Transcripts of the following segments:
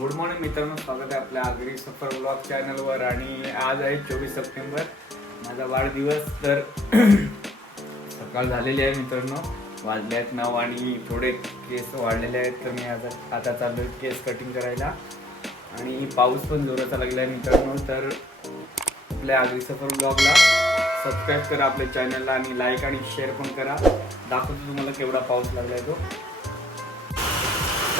Good morning मित्रांनो स्वागत आहे आपल्या आगरी सफर ब्लॉग चॅनलवर आणि आज आहे चोवीस सप्टेंबर माझा वाढदिवस तर सकाळ झालेली आहे मित्रांनो वाजले आहेत नऊ आणि थोडे केस वाढलेले आहेत तर मी आता आता चाललो आहे केस कटिंग करायला. आणि पाऊस पण जोराचा लागला आहे मित्रांनो तर आपल्या आगरी सफर ब्लॉगला सबस्क्राईब करा आपल्या चॅनलला आणि लाईक आणि शेअर पण करा. दाखवतो तुम्हाला केवढा पाऊस लागला आहे तो.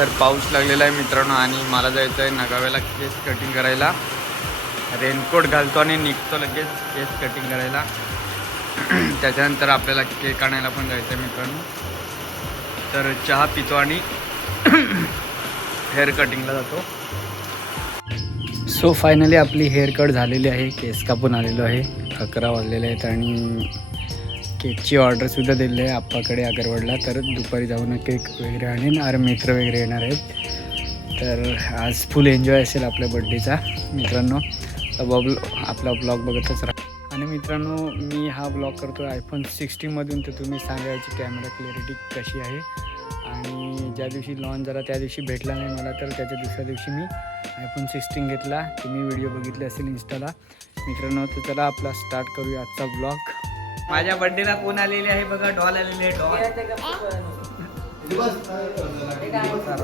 तर पाऊस लागलेला आहे मित्रांनो आणि मला जायचं आहे नगाव्याला केस कटिंग करायला. रेनकोट घालतो आणि निघतो लगेच केस कटिंग करायला. त्याच्यानंतर आपल्याला केक आणायला पण जायचं आहे मित्रांनो. तर चहा पितो आणि हेअर कटिंगला जातो. सो फायनली आपली हेअर कट झालेली आहे. केस कापून आलेलो आहे. अकरा वाजलेले आहेत आणि केकची ऑर्डरसुद्धा दिली आहे आप्पाकडे अगरवडला. तर दुपारी जाऊन केक वगैरे आणेन. आर मित्र वगैरे येणार आहेत. तर आज फुल एन्जॉय असेल आपल्या बड्डेचा मित्रांनो बब आपला ब्लॉग बघतच राहा. आणि मित्रांनो मी हा ब्लॉग करतो आयफोन सिक्स्टीमधून तर तुम्ही सांगायची कॅमेरा क्लॅरिटी कशी आहे? आणि ज्या दिवशी लॉन्च झाला त्या दिवशी भेटला नाही मला तर त्याच्या दुसऱ्या दिवशी मी आयफोन सिक्स्टीन घेतला. तुम्ही व्हिडिओ बघितले असेल इन्स्टाला मित्रांनो तर चला आपला स्टार्ट करूया आजचा ब्लॉग माझ्या बर्थडेला कोण आलेले आहे बघा डॉल आलेले आहे डॉल.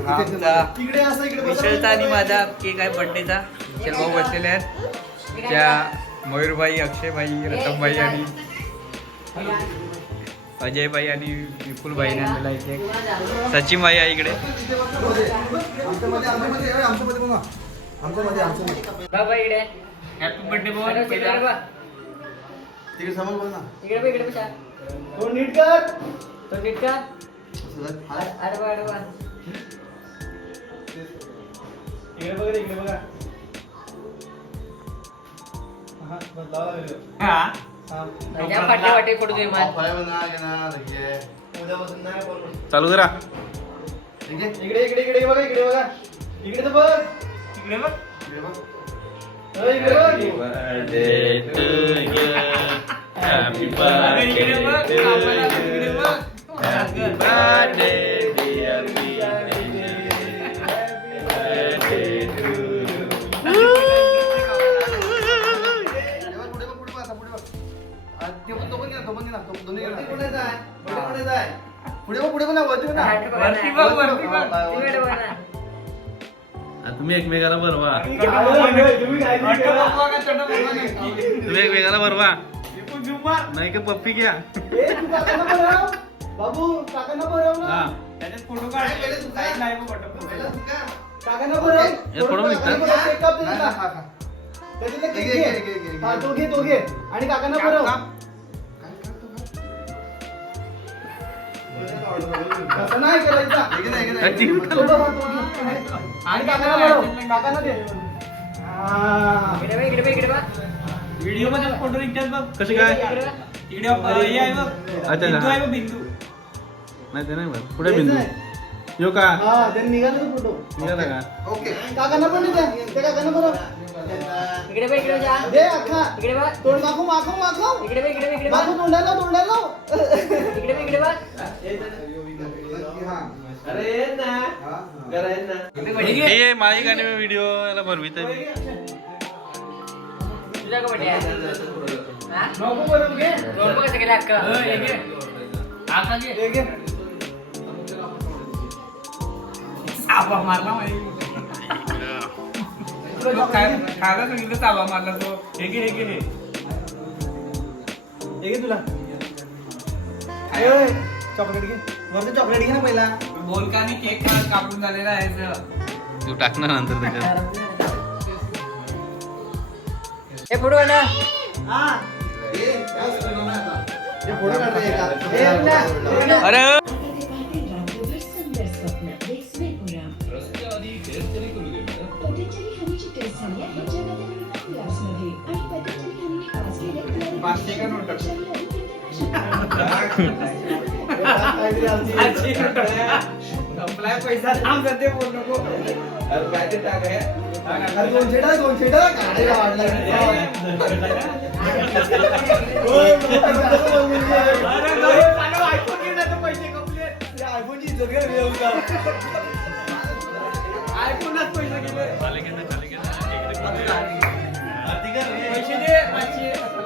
हा. आमचा विशालचा आणि माझा केक आहे बर्थडेचा भाऊ बसलेले आहेत. त्या मयूरबाई अक्षयबाई रतनबाई आणि अजयबाई आणि विपुलबाईने आणलेला आहे केक. सचिनबाई आहे इकडे. हॅपी बर्थडे बोल तो नीट कर. इकडे बघा रे, इकडे बघा. हा, बस लावा लागले. हा. हा. उद्यापासून नाही बोलू. चालू करा. इकडे इकडे इकडे बघा इकडे बघा. इकडे तर बघ. इकडे बघ. हो, इकडे बघ. Happy पुढे पुढे बघ ना, वरती ना. वरती बघ वरती तुम्ही एकमेकाला बरवा तुम्ही एकमेकाला बरवा झुंबर. नाही का पप्पी घ्या. ए, तू काकांना बरव. बाबू काकांना बरव ना. हा. त्याच्यात फोटो काढ. नाही फोटो. काकांना बरव हे फोडून काकांना निघतात? बरव, एक कप दे तिला. त्याच्यातला केक. घे. हा, तो घे तो घे. आणि काकांना बरव तसं नाही करायचं. त्याची तो बघ, तो घे. आणि काकांना दे. हा. व्हिडिओमध्ये फोटो निघतात बघ? कशी काय? इकडे अ, हे आहे बघ. अच्छा. बिंदू आहे बघ बिंदू. नाही ते नाही बरं पुढे बिंदू? यो का? हा त्यांनी निघाला तो फोटो निघाला का? काकांना पण दे त्या काकांना बरव दे अख्खा. तोंड माखू माखू माखू माखू तोंडाला तोंडाला. हे माझी गाणी व्हिडिओ याला भरवित आहे नको बरव घे. अ, हे घे. आता घे. हे घे. साबा मारला माहिती. तो काय- खायला सांगितलं साबा मारला तो. हे घे हे घे हे. हे घे तुला. अरे चॉकलेट घे. वरती चॉकलेट घे ना पहिला. बोलकाने केक कापून झालेला आहे. तू टाकणार नंतर त्याच्यात हा हे फोटो काढ रे एका. हे तुला- हे तुला- अरे पाचशे का नोट टाकू? काहीतरी आमची- पाचशे का नोट टाकू? संपलाय पैसा थांब अरे दोनशे टाक, दोनशे टाक. अरे वाढला रे. होय, कसं बघून घे. पैसे दे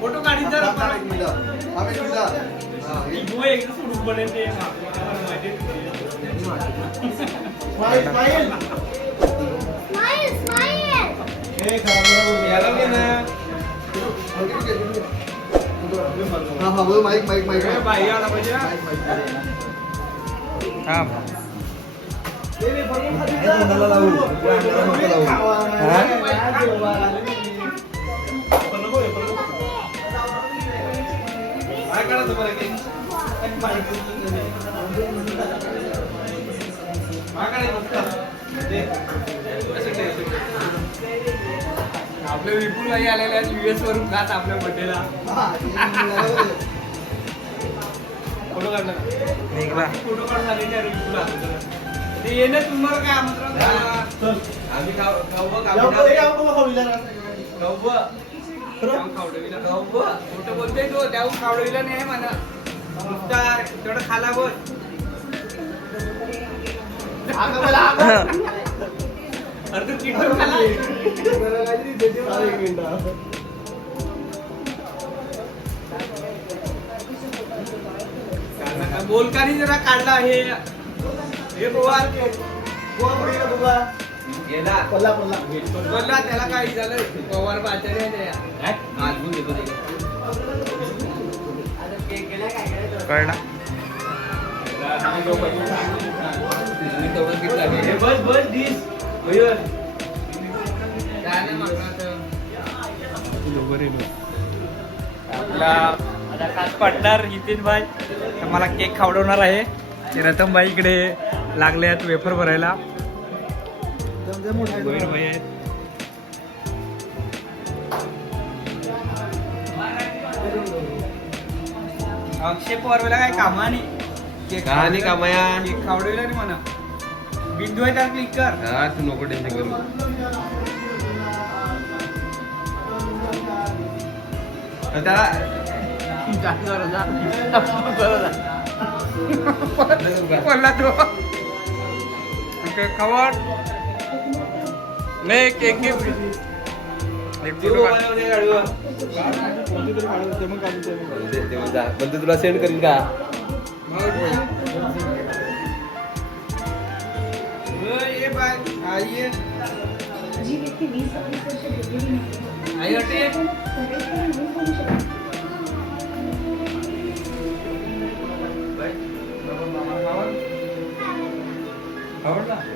फोटो काढीत जरा माईक माईक माईक. हा आपले विपुल भाई आलेले आहेत युएस वरून. खास आपल्या बर्थडेला फोटो काढला फोटो काढून विपुल आलेले. ते येणं तुम्हाला काय आमंत्रण? आम्ही खाऊ खोटं बोलतोय तो त्याहून खावडविला नाही म्हणा नुसता तेवढं खाला बोल अरे तू किटून खाला बोलकानी जरा काढला हे हे गोवा गेला बोलला त्याला काय झालं? पवार पाचारी आहे त्या. ते. कळला. बस बस दिस. आपला आता. खास पार्टनर नितीन भाई. तर मला केक खावडवणार आहे. ते रतन भाई इकडे लागले आहेत वेफर भरायला. गोविंद भाई आहेत अक्षय पवारवेला काय कामा नाही केक कहाणी कामाया. केक खावडविला नाही म्हणा. बिंदू आहे त्यावर क्लिक कर. हा तू नको टेन्शन करू. त्याला. बोलला तो. खावड नाही एक. पण ते तुला सेंड करीन का आवडला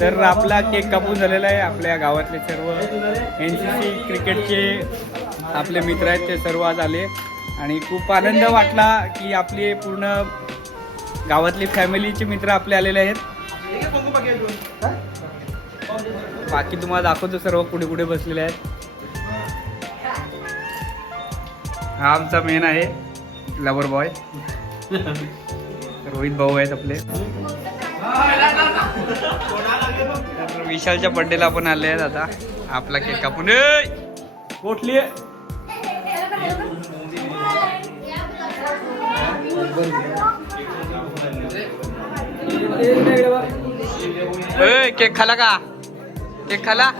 तर आपला केक कापून झालेला आहे आपल्या गावातले सर्व एन सी सी क्रिकेटचे आपले मित्र आहेत ते सर्व आज आले. आणि खूप आनंद वाटला की आपले पूर्ण गावातली फॅमिलीचे मित्र आपले आलेले आहेत. बाकी तुम्हाला दाखवतो सर्व कुठे कुठे बसलेले आहेत. हा आमचा मेन आहे लवर बॉय रोहित भाऊ आहेत आपले. तर विशालच्या बर्थडेला पण आले आहेत आता. आपला केक कापून. कोठली केक खाला का? केक खाला?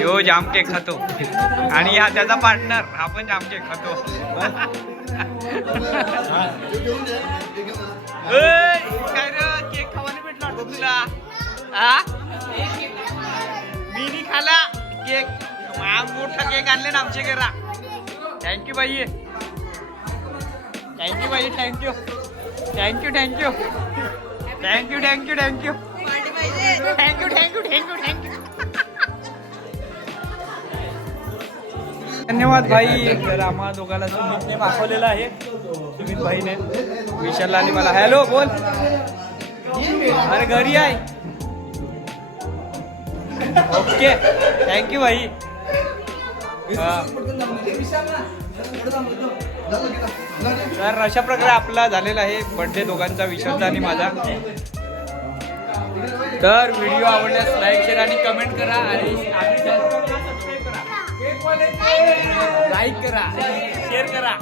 यो जाम केक खातो. आणि हा त्याचा पार्टनर आपण जाम केक खातो. काय रे? केक खावाने भेटला तुला? हा मी खाला केक. मोठा केक आणले ना आमच्या घरा. थँक्यू बाई. थँक्यू बाई. Thank you thank you thank you thank you thank you thank you thank you thank you thank you thank you धन्यवाद भाई. तर आम्हा दोघाला सुमितने मागवलेला आहे सुमित भाईने. विशालला आणि मला. हॅलो बोल. अरे घरी आहे. ओके थँक्यू भाई. तर अशा प्रकारे आपला झालेला आहे बर्थडे दोघांचा विशालचा आणि माझा. तर व्हिडिओ आवडल्यास लाईक शेअर आणि कमेंट करा आणि लाईक करा. शेअर करा.